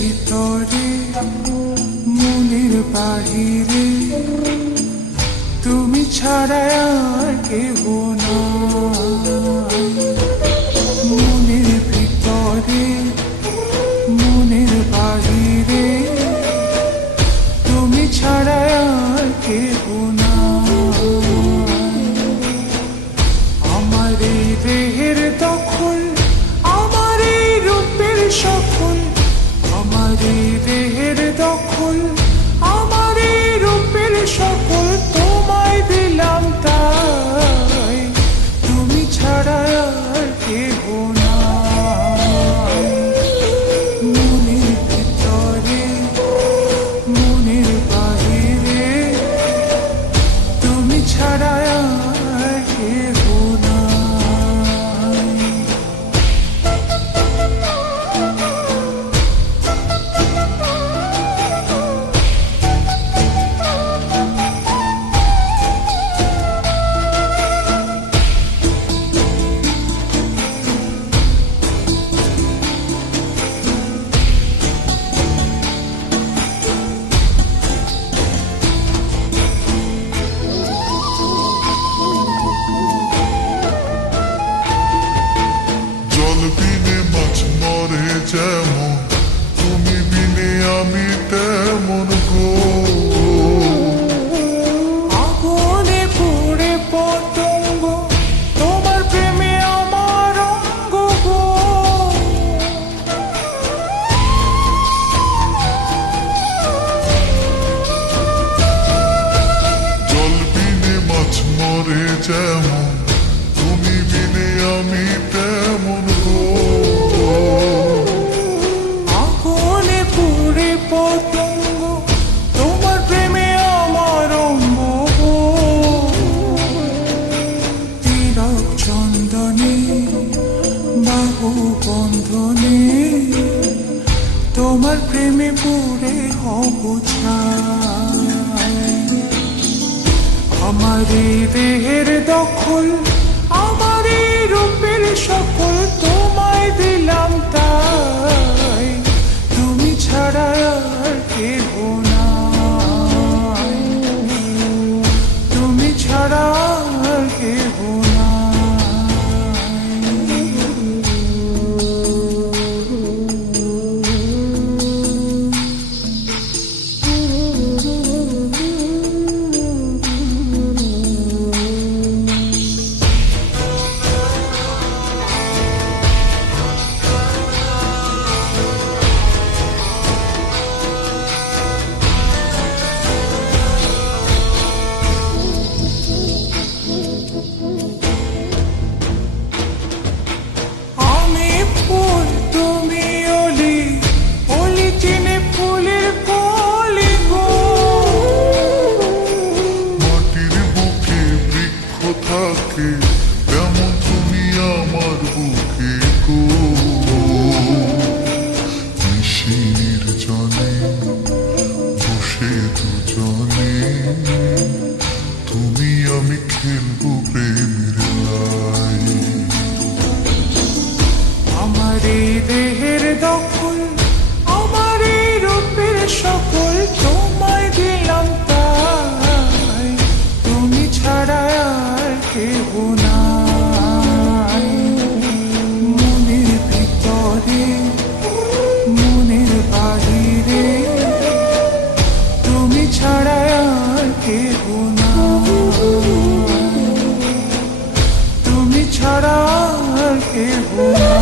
ভিতরে মনের বাহিরে তুমি ছাড়া আর কেহ নাই। মনের ভিতরে মনের বাহিরে তুমি ছাড়া আর কেহ নাই। আমার এই দেহের দখল, আমার এই রূপের সকল, আমার এই দেহের দখল, আমার এই রূপের সকল তোমায় দিলাম তাই, তুমি ছাড়া আর কেহ নাই। মনের ভিতরে মনের বাহিরে তুমি ছাড়া আর কেহ নাই। জল বিনে মাছ মরে যেমন, তুমি বিনে আমি তেমন গো। আগুনে পুড়ে পতঙ্গ, তোমার প্রেমে আমার অঙ্গ গো। জল বিনে মাছ মরে যেমন, তুমি বিনে আমি তেমন গো। আগুনে পুড়ে পতঙ্গ, তোমার প্রেমে আমার অঙ্গ গো। তিলক চন্দনে বাহু বন্ধনে, তোমার প্রেমে পুড়ে হব ছাই। আমার এই দেহের দখল, আমার এই রূপের সকল তোমায় দিলাম তাই, তুমি ছাড়া আর কেহ নাই। তুমি ছাড়া আর কেহ থাকে তেমন তুমি আমার বুকে গো। নিশির জনে বসে দুজনে, তুমি আমি খেলবো প্রেমের লাই। আমার এই দেহের দখল, আমার এই রূপের সকল তোমায় দিলাম তাই, তুমি ছাড়া আর কেহ নাই। মনের ভিতরে মনের বাহিরে তুমি ছাড়া আর কেহ নাই, তুমি ছাড়া আর কেহ নাই।